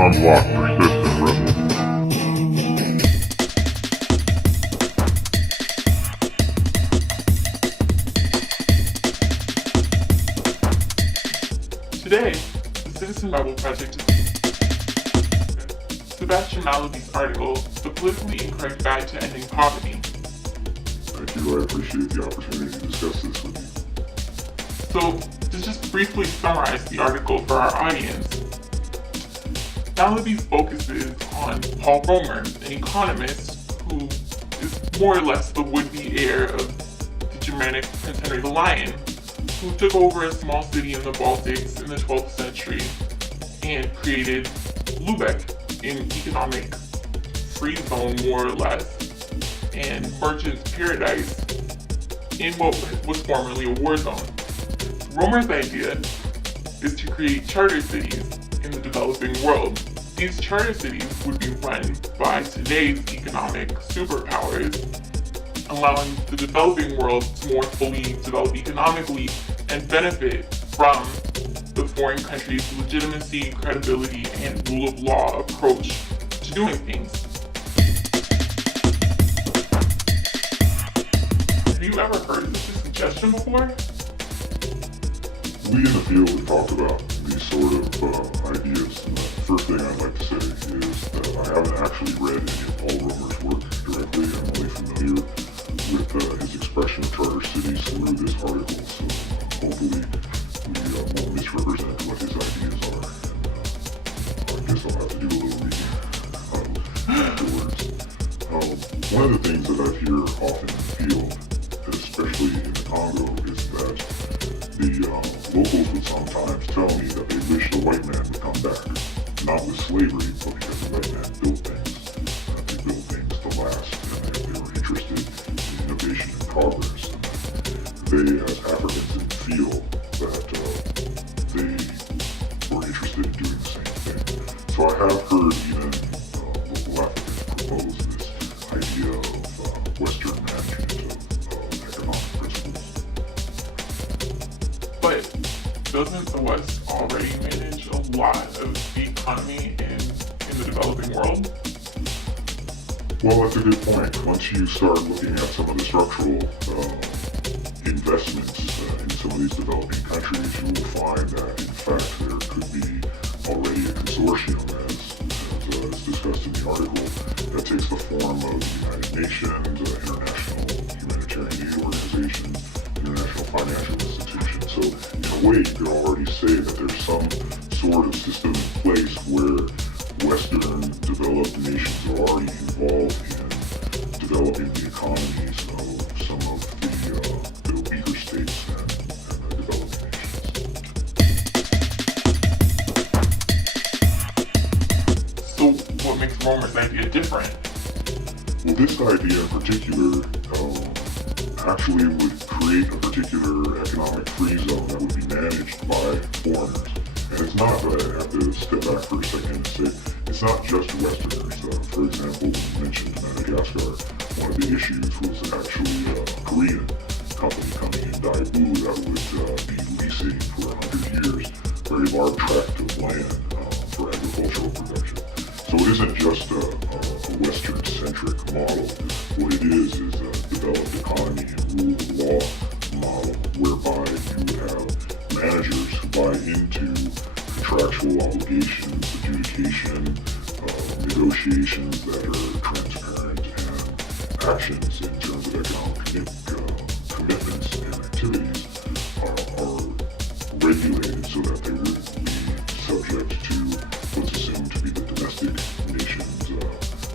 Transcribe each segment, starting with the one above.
Unlock, persist, and rebel. Today, the Citizen Rebel Project is Sebastian Mallaby's article, The Politically Incorrect Guide to Ending Poverty. Thank you, I appreciate the opportunity to discuss this with you. So, to just briefly summarize the article for our audience, Mallaby focuses on Paul Romer, an economist who is more or less the would-be heir of the Germanic Prince Henry the Lion, who took over a small city in the Baltics in the 12th century and created Lubeck, an economic free zone more or less, and merchant's paradise in what was formerly a war zone. Romer's idea is to create charter cities in the developing world. These charter cities would be run by today's economic superpowers, allowing the developing world to more fully develop economically and benefit from the foreign country's legitimacy, credibility, and rule of law approach to doing things. Have you ever heard of this suggestion before? We in the field have talked about these sort of ideas. And the first thing I'd like to say is that I haven't actually read any of Paul Romer's work directly. I'm only familiar with his expression of charter cities through this article. So hopefully we won't misrepresent what his ideas are. And I guess I'll have to do a little reading afterwards. One of the things that I hear often in the field, especially in the Congo, is that the locals would sometimes tell me that they wish the white man would come back. Not with slavery, but because the white man built things. They built things to last, and they were interested in innovation and progress. And they, as Africans, didn't feel that they were interested in doing the same thing. So I have heard even local Africans propose this idea of Western management of economic principles. But doesn't the West already manage a lot of the economy in the developing world? Well, that's a good point. Once you start looking at some of the structural investments in some of these developing countries, you will find that, in fact, there could be already a consortium, as discussed in the article, that takes the form of the United Nations, international humanitarian aid organizations, international financial institutions. So, in a way, you could already say that there's some sort of system in place where Western developed nations are already involved in developing the economies of some of the weaker states and the developing nations. So what makes Romer's idea different? Well, this idea in particular actually would create a particular economic free zone that would be managed by foreigners. And it's not, but I have to step back for a second and say, it's not just Westerners. For example, when you mentioned Madagascar, one of the issues was actually a Korean company coming in, Daewoo, that would be leasing for 100 years a very large tract of land for agricultural production. So it isn't just a Western-centric model. What it is a developed economy and rule of law model whereby you would have managers who buy into contractual obligations, adjudication, negotiations that are transparent, and actions in terms of economic commitments and activities are regulated so that they would be subject to what's assumed to be the domestic nation's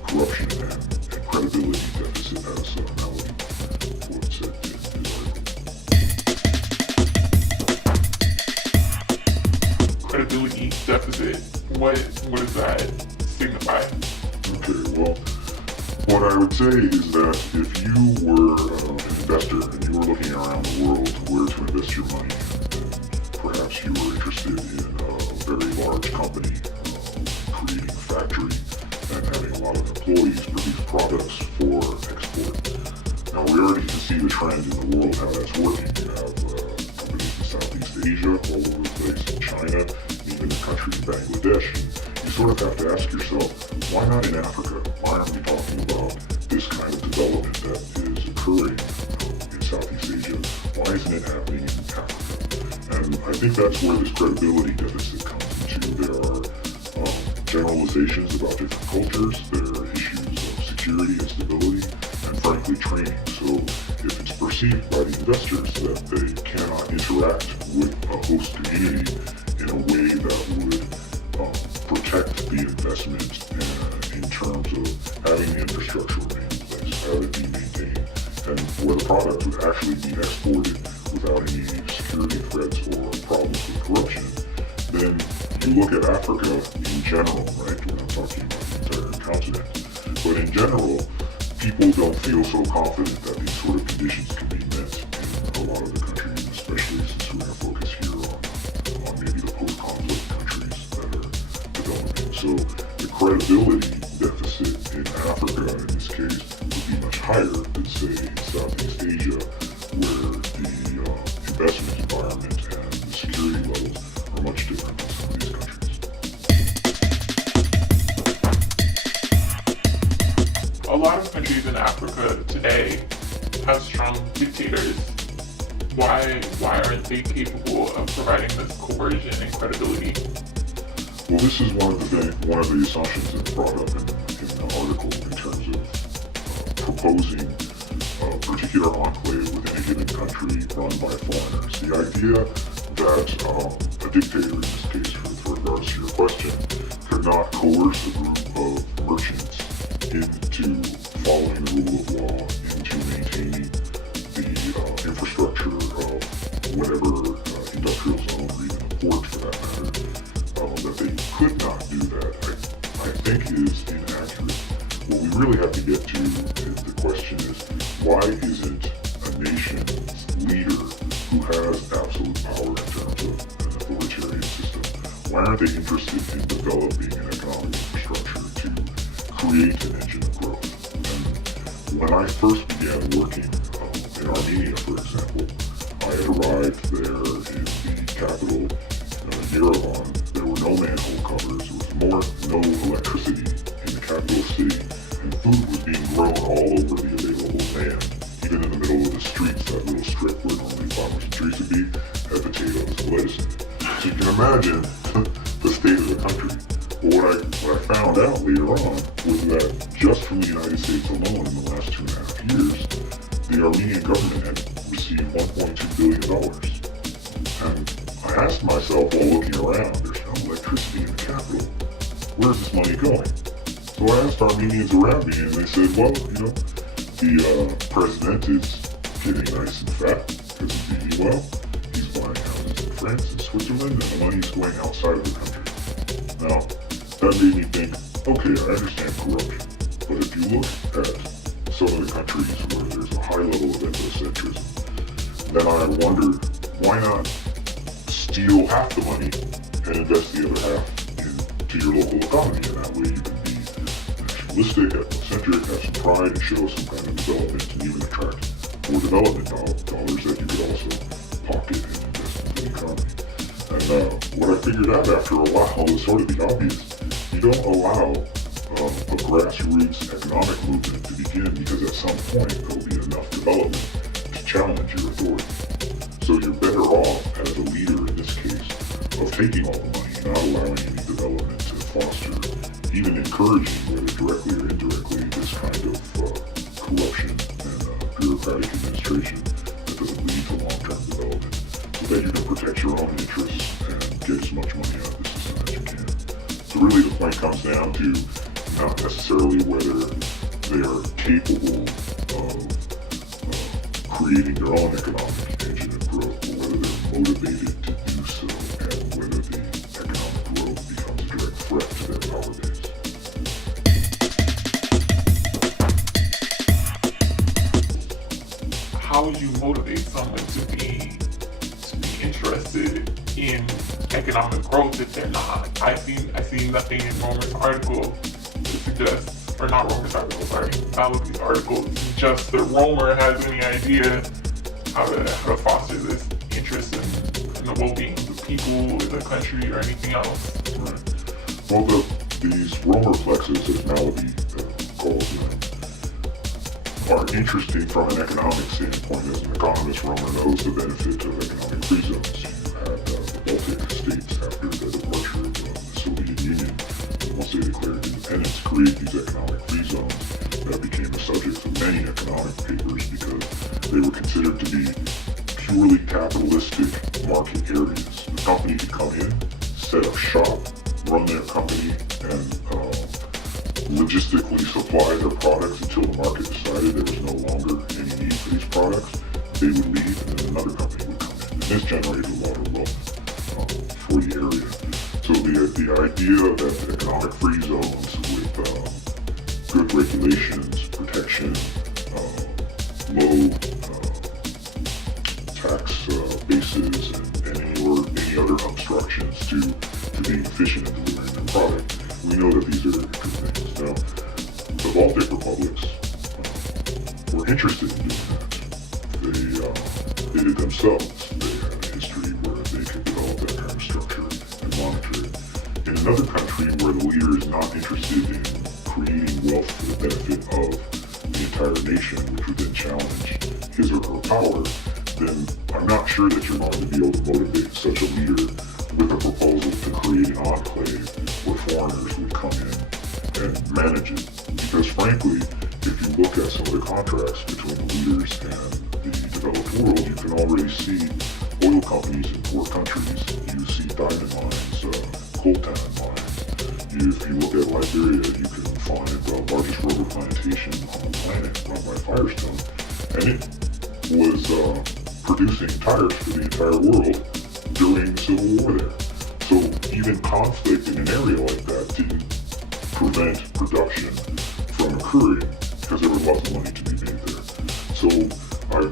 corruption and credibility deficit, as Mallaby puts it in his article. Credibility deficit, what does that signify? Okay, well, what I would say is that if you were an investor and you were looking around the world where to invest your money, and perhaps you were interested in a very large company creating a factory and having a lot of employees produce products for export. Now, we already can see the trend in the world, how that's working. You have companies in Southeast Asia, all over the place, in China, even the country in Bangladesh, and you sort of have to ask yourself, why not in Africa? Why aren't we talking about this kind of development that is occurring in Southeast Asia? Why isn't it happening in Africa? And I think that's where this credibility deficit comes into. There are generalizations about different cultures, there are issues of security and stability, and frankly training. So if it's perceived by the investors that they cannot interact with a host community in a way that would protect the investment in terms of having the infrastructure remain in place, have it be maintained, and where the product would actually be exported without any security threats or problems with corruption, then you look at Africa in general, right? We're not talking about the entire continent, but in general, people don't feel so confident that these sort of conditions can be met in a lot of the countries, especially since we're going to focus here on maybe the post-conflict countries that are developing. So the credibility deficit in Africa, in this case, would be much higher than, say, in Southeast Asia, where the investment environment and the security levels are much different than some of these countries. A lot of countries in Africa today have strong dictators. Why aren't they capable of providing this coercion and credibility? Well, this is one of the assumptions that's brought up in the article in terms of proposing a particular enclave within a given country run by foreigners. The idea that a dictator, in this case, with regards to your question, could not coerce a group of merchants into following the rule of law, into maintaining the infrastructure of whatever industrial zone or even a port for that matter, that they could not do that, I think is inaccurate. What we really have to get to, the question is, why isn't a nation's leader who has absolute power in terms of an authoritarian system, why aren't they interested in developing an economic infrastructure to create an engine of growth? And when I first began working in Armenia, for example, I had arrived there in the capital, Yerevan. There were no manhole covers, there was no electricity in the capital city, and food was being grown all over the available land. Even in the middle of the streets, that little strip where normally farmers and trees would be, had potatoes and lettuce in it. So you can imagine the state of the country. But what I found out later on was that just from the United States alone in the last 2.5 years, the Armenian government had received $1.2 billion. And I asked myself while looking around, there's no electricity in the capital. Where's this money going? So I asked Armenians around me and they said, well, the president is getting nice and fat because he's eating well. He's buying houses in France and Switzerland, and the money's going outside of the country. Now, that made me think, okay, I understand corruption, but if you look at some of the countries where there's a high level of ethnocentrism, then I wondered, why not steal half the money and invest the other half into your local economy? And that way you can be nationalistic, ethnocentric, have some pride, and show some kind of development, and even attract more development dollars that you could also pocket and invest into the economy. And what I figured out after a while is sort of the obvious. You don't allow a grassroots economic movement to begin because at some point there will be enough development to challenge your authority. So you're better off as a leader in this case of taking all the money, not allowing any development to foster, even encouraging, whether directly or indirectly, this kind of corruption and bureaucratic administration that doesn't lead to long-term development, so that you can protect your own interests and get as much money out of the system as you can. So really the point comes down to not necessarily whether they are capable of creating their own economic engine of growth, but whether they're motivated to do so and whether the economic growth becomes a direct threat to their power base. How would you motivate someone to be interested in economic growth if they're not? I see nothing in Romer's article that suggests, or not Romer's article, sorry, Mallaby's article to suggest that Romer has any idea how to foster this interest in the well-being of the people, the country, or anything else. Right. Well, these Romerplexes, as Mallaby calls them, are interesting from an economic standpoint. As an economist, Romer knows the benefit of economic free zones. You had the Baltic states after the departure of the Soviet Union, once they declared independence, create these economic free zones that became the subject of many economic papers because they were considered to be purely capitalistic market areas. The company could come in, set up shop, run their company, and logistically supply their products until the market decided there was no longer any need for these products. They would leave, and then another company would come in. And this generated a lot of wealth for the area. So the idea that the economic free zones with good regulations, protection, low tax bases, and any other obstructions to being efficient in delivering their product, we know that these are good things. Now, the Baltic republics were interested in doing that. They did it themselves. They had a history where they could develop that kind of structure and monitor it. In another country where the leader is not interested in creating wealth for the benefit of the entire nation, which would then challenge his or her power, then I'm not sure that you're going to be able to motivate such a leader with a proposal to create an enclave where foreigners would come in and manage it. Because frankly, if you look at some of the contracts between the leaders and the developed world, you can already see oil companies in poor countries. You see diamond mines, coltan mines. If you look at Liberia, you can find the largest rubber plantation on the planet run by Firestone. And it was producing tires for the entire world during the Civil War there. So even conflict in an area like that didn't prevent production from occurring because there was lots of money to be made there. So I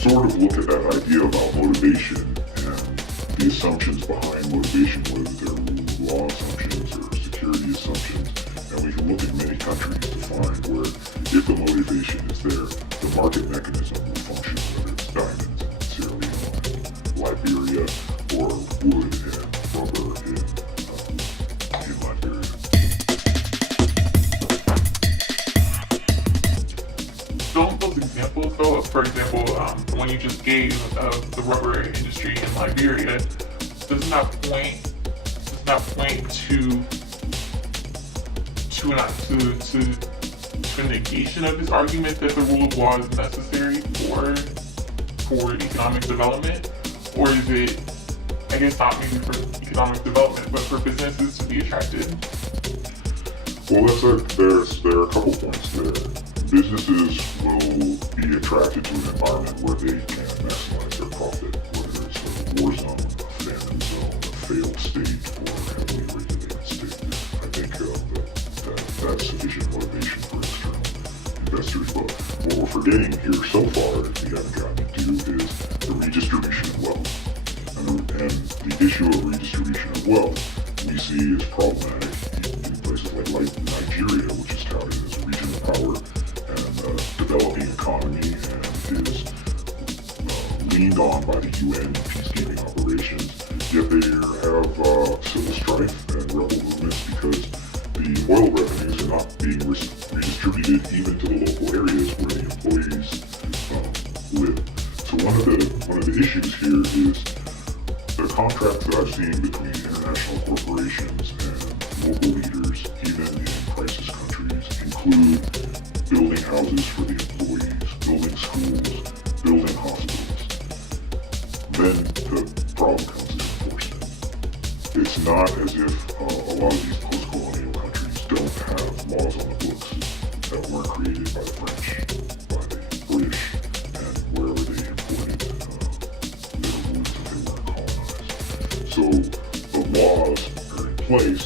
sort of look at that idea about motivation and the assumptions behind motivation, whether they're rule of law assumptions or security assumptions, and we can look at many countries to find where if the motivation is there, the market mechanism will function, whether it's diamonds in Sierra Leone, Liberia, or wood and rubber in Liberia. Don't those examples, though, for example, the one you just gave of the rubber industry in Liberia, does not point to a negation of his argument that the rule of law is necessary for economic development? Or is it, I guess not maybe for economic development, but for businesses to be attracted? Well, there are a couple points there. Businesses will be attracted to an environment where they can maximize their profit, whether it's a war zone, a famine zone, a failed state, or a heavily regulated state. I think that's sufficient motivation for external investors. But what we're forgetting here so far, if we haven't gotten into, is the redistribution of wealth. And the issue of redistribution of wealth we see is problematic in places like Nigeria, which is touted as a region of power and developing economy and is leaned on by the UN peacekeeping operations. Yet they have civil strife and rebel movements because the oil revenues are not being redistributed even to the local areas where the employees live. So one of the issues here is the contracts that I've seen between international corporations and local leaders, even in crisis countries, include building houses for the employees, building schools, building hospitals. Then the problem comes to enforcement. It's not as if a lot of these post-colonial countries don't have laws on the books that weren't created by the French, by the British, and wherever they imported their roots if they weren't colonized. So the laws are in place,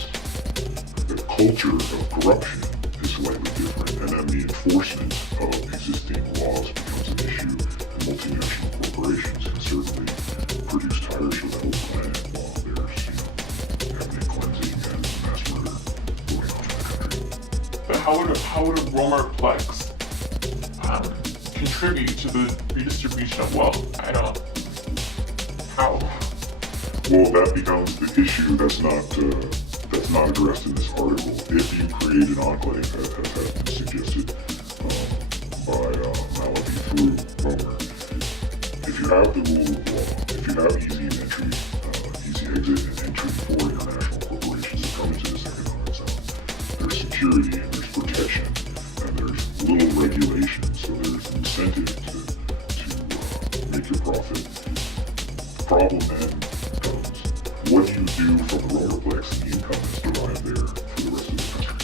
the culture of corruption is slightly different, and then the enforcement of existing laws becomes an issue, and multinational corporations can certainly produce tires for the whole planet while there's, ethnic cleansing and mass murder going on in the country. But how would a Romerplex contribute to the redistribution of wealth? How? Well, that becomes the issue. That's not not addressed in this article. If you create an enclave, as has been suggested by Mallaby through Romer, if you have the rule of law, if you have easy exit and entry for international corporations that come into this economic zone, there's security and there's protection and there's little regulation, so there's incentive to make your profit. The problem then comes, what do you do from the Romerplex and the income that's derived there for the rest of the country?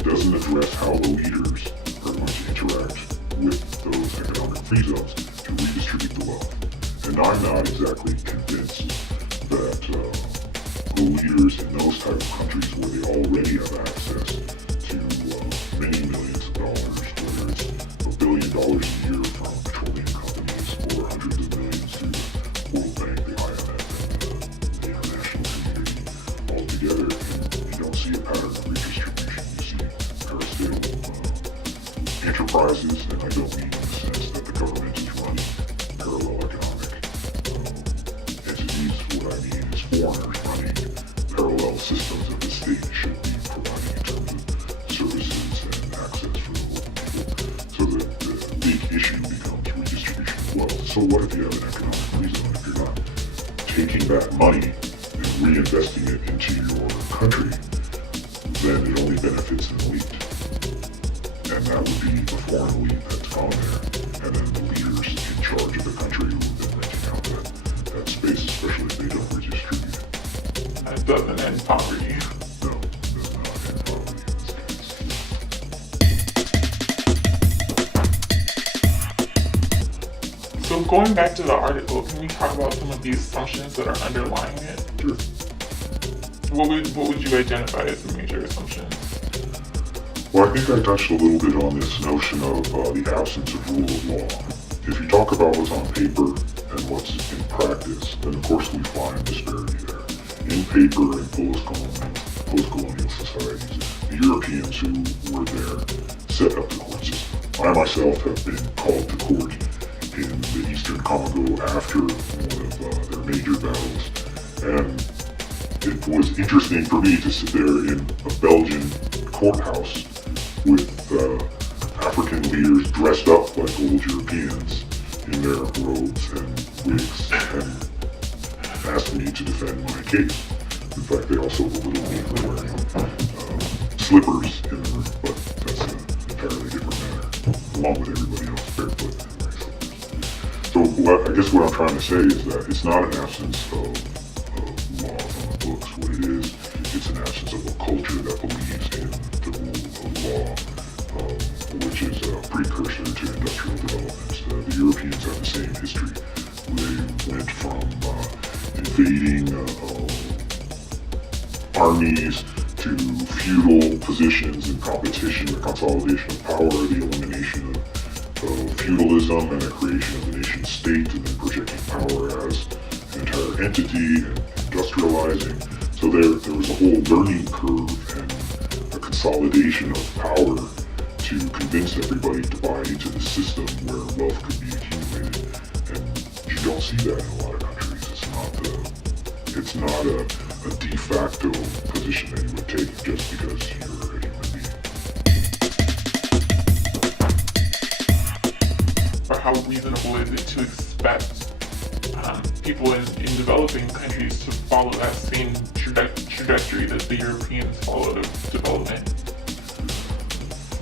It doesn't address how the leaders are going to interact with those economic free zones to redistribute the wealth. And I'm not exactly convinced that the leaders in those type of countries where they already have access to many millions of dollars, whether it's $1 billion a year from petroleum companies or hundreds of millions to the World Bank, the IMF, and the international community all together, and you don't see a pattern of redistribution. You see parastatal enterprises, and I don't mean in the sense that the government is running parallel economic entities. What I mean is foreigners running parallel systems that the state should be providing in terms of services and access for the local people. So the big issue becomes redistribution of wealth. So what if you have an economic free zone? If you're not taking that money and reinvesting it into your country, then it only benefits an elite. And that would be the foreign elite that's gone there, and then the leaders in charge of the country who have been renting out that space, especially if they don't redistribute it. That doesn't end poverty. No, it does not end poverty in this case. So going back to the article, can we talk about some of the assumptions that are underlying it? Sure. What would you identify as the major assumptions? Well, I think I touched a little bit on this notion of the absence of rule of law. If you talk about what's on paper and what's in practice, then of course we find disparity there. In paper in post-colonial societies, the Europeans who were there set up the court system. I myself have been called to court in the Eastern Congo after one of their major battles, and it was interesting for me to sit there in a Belgian courthouse with African leaders dressed up like old Europeans in their robes and wigs and asked me to defend my case. In fact, they also belittled me for wearing slippers in the room, but that's an entirely different matter, along with everybody else barefoot and wearing slippers. So I guess what I'm trying to say is that it's not an absence of laws on the books. What it is, it's an absence of a culture that believes in the rule of law, which is a precursor to industrial development. The Europeans have the same history. They went from invading armies to feudal positions and competition, the consolidation of power, the elimination of feudalism and the creation of the nation state, and then projecting power as an entire entity and industrializing. So there was a whole learning curve and a consolidation of power to convince everybody to buy into the system where wealth could be accumulated. And you don't see that in a lot of countries. It's not a de facto position that you would take just because you're a human being. Or how reasonable is it to expect people in developing countries to follow that same trajectory that the Europeans followed of development?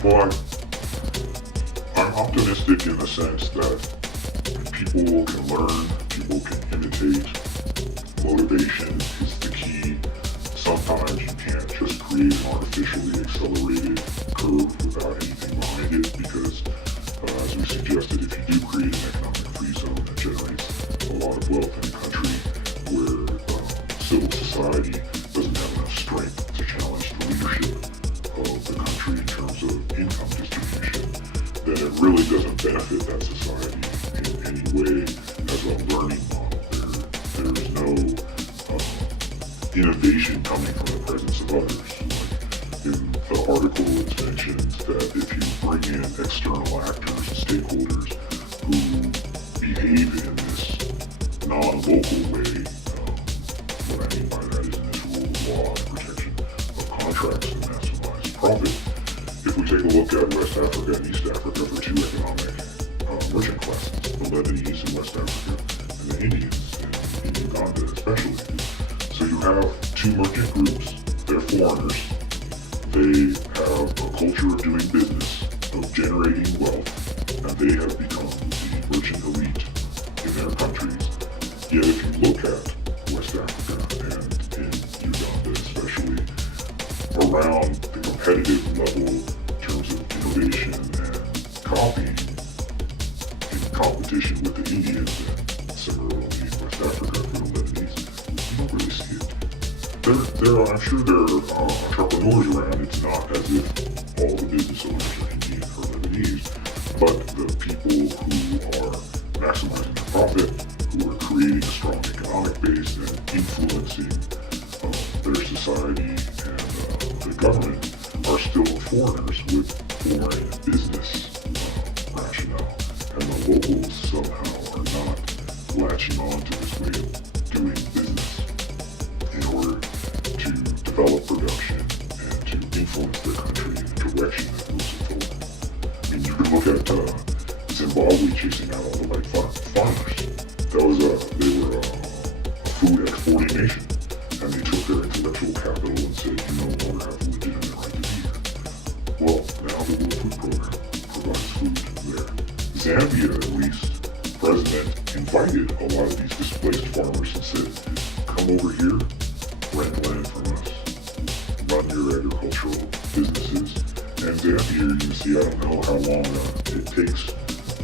Well, I'm optimistic in the sense that people can learn, people can imitate. Motivation is the key. Sometimes you can't just create an artificially accelerated curve without anything behind it, because as we suggested, if you do create an economic free zone that generates a lot of wealth in a country where civil society doesn't have enough strength to challenge the leadership of the country in terms of income distribution, then it really doesn't benefit that society in any way as a learning model. There's no innovation coming from the presence of others. Like in the article, it's mentioned that if you bring in external actors and stakeholders who behave in this non-local way, what I mean by that is in this rule of law and protection of profit. If we take a look at West Africa and East Africa for two economic merchant classes, the Lebanese in West Africa and the Indians in Uganda especially. So you have two merchant groups, they're foreigners, they have a culture of doing business, of generating wealth, and they have become the merchant elite in their countries. Yet if you look at West Africa and in Uganda especially, around the competitive level in terms of innovation and copying, in competition with the Indians and similarly in West Africa for the Lebanese, you don't really see it. I'm sure there are entrepreneurs around. It's not as if all the business owners are Indian or Lebanese, but the people who are maximizing their profit, who are creating a strong economic base and influencing their society and the government are still foreigners with foreign business rationale, and the locals somehow are not latching on to this way of doing business in order to develop production and to influence their country in a direction that moves it forward. I mean, you can look at Zimbabwe chasing out all the white farmers. They were a food exporting nation, and they took their intellectual capital and said, you no longer have a legitimate right to be here. Well, now the World Food Program provides food there. Zambia, at least, the president invited a lot of these displaced farmers and said, come over here, rent land from us, run your agricultural businesses. And Zambia, you can see, I don't know how long it takes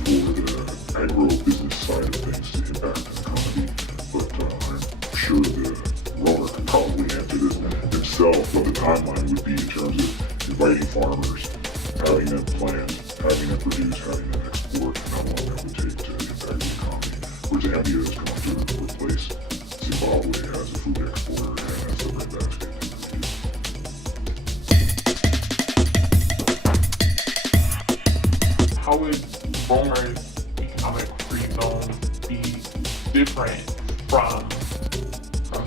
for the agro-business side of things to impact an economy, but I'm sure the Romer could probably answer this himself, what the timeline would be in terms of inviting farmers, having them plant, having them produce, having them export, and how long that would take to impact the economy. Where Zambia is going to replace Zimbabwe as a food exporter and as the breadbasket. How would Romer's economic free zone be different from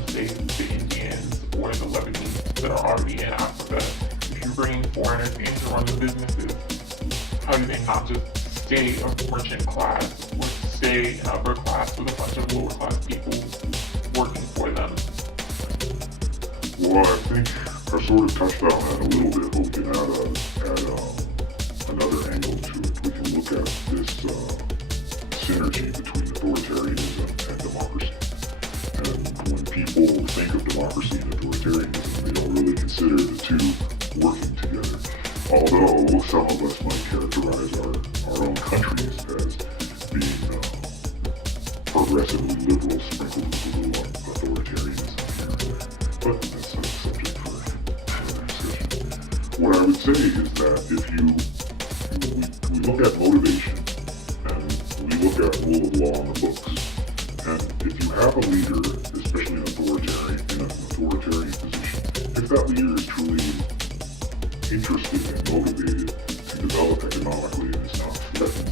say, the Indians or the Lebanese that are already in Africa? If you bring foreigners in to run the businesses, how do they not just stay a merchant class or stay an upper class with a bunch of lower class people working for them? Well, I think I sort of touched on that a little bit, but we can add another angle to it. We can look at this synergy between authoritarianism and democracy. And when people think of democracy and authoritarianism, they don't really consider the two working together. Although some of us might characterize our own countries as being progressively liberal, sprinkled with a little authoritarianism here and there. But that's not a subject for another discussion. What I would say is that if we look at motivation and we look at rule of law in the books, and if you have a leader, especially in an authoritarian position, if that leader is truly interested and motivated to develop economically and is not threatened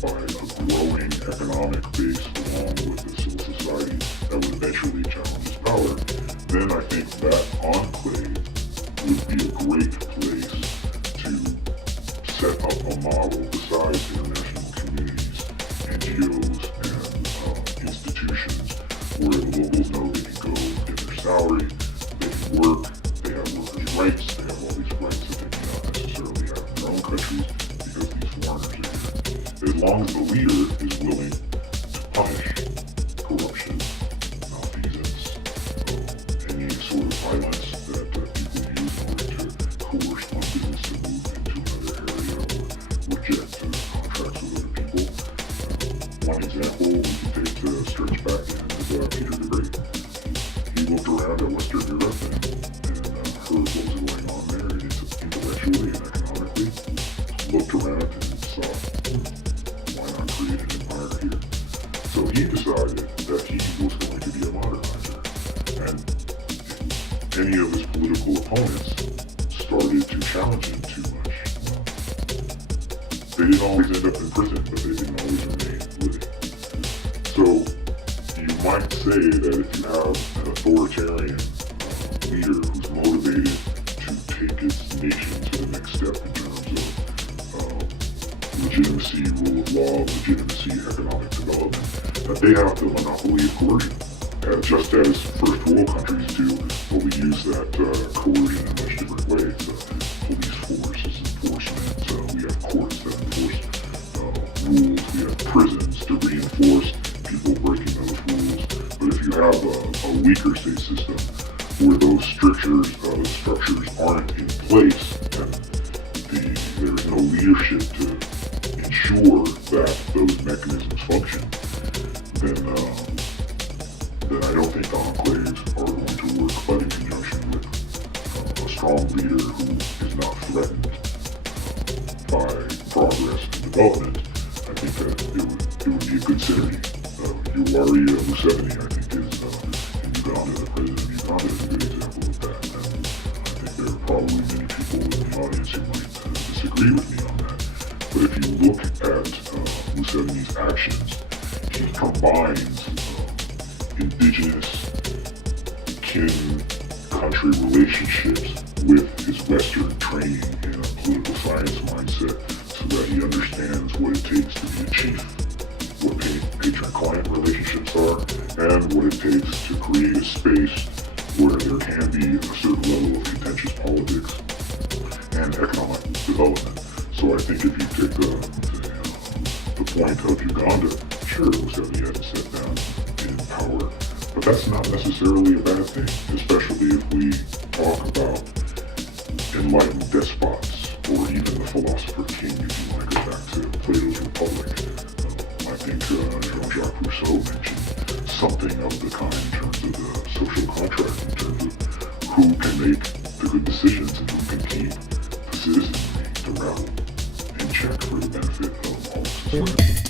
by a growing economic base along with the civil society that would eventually challenge his power, then I think that enclave would be a great place to set up a model besides international communities, NGOs, and institutions where the locals know they can go get their salary, they can work, they have workers' rights, they have all these rights that they do not necessarily have in their own countries because these foreigners are here. As long as the leader is willing to punish corruption, malfeasance, any sort of violence that people use in order to coerce one business to move into another area or reject contracts with other people. One example we can take to stretch back in is Peter the Great. He looked around at Western Europe and heard what was going on there, and intellectually and economically looked around and saw, why not create an empire here? So he decided that he was going to be a modernizer, and any of his political opponents started to challenge him too much. They didn't always end up in prison, but they didn't always remain living. So you might say that if you have an authoritarian leader who's motivated to take its nation to the next step in terms of legitimacy, rule of law, legitimacy, economic development, that they have the monopoly of coercion. Just as first world countries do, but we use that coercion in much different ways. Police forces, enforcement, we have courts that enforce rules, we have prisons to reinforce people breaking those rules. But if you have a weaker state system where those structures aren't in place, and there is no leadership to ensure that those mechanisms function, then I don't think enclaves are going to work, but in conjunction with a strong leader who is not threatened by progress and development, I think that it would be a good synergy. Yoweri Museveni, I think, is in Uganda, the president of Uganda, is a good example of that. And I think there are probably many people in the audience who might disagree with me on that. But if you look at Museveni's actions, he combines indigenous kin country relationships with his Western training in a political science mindset so that he understands what it takes to be a chief, what patron-client relationships are, and what it takes to create a space where there can be a certain level of contentious politics and economic development. So I think if you take the point of Uganda, sure, Museveni hasn't sat down in power, but that's not necessarily a bad thing, especially if we talk about enlightened despots, or even the philosopher king, if you want to go back to Plato's Republic. I think Jean-Jacques Rousseau mentioned something of the kind in terms of the social contract, in terms of who can make the good decisions and who can keep the citizenry, the rebel, in check for the benefit of all society.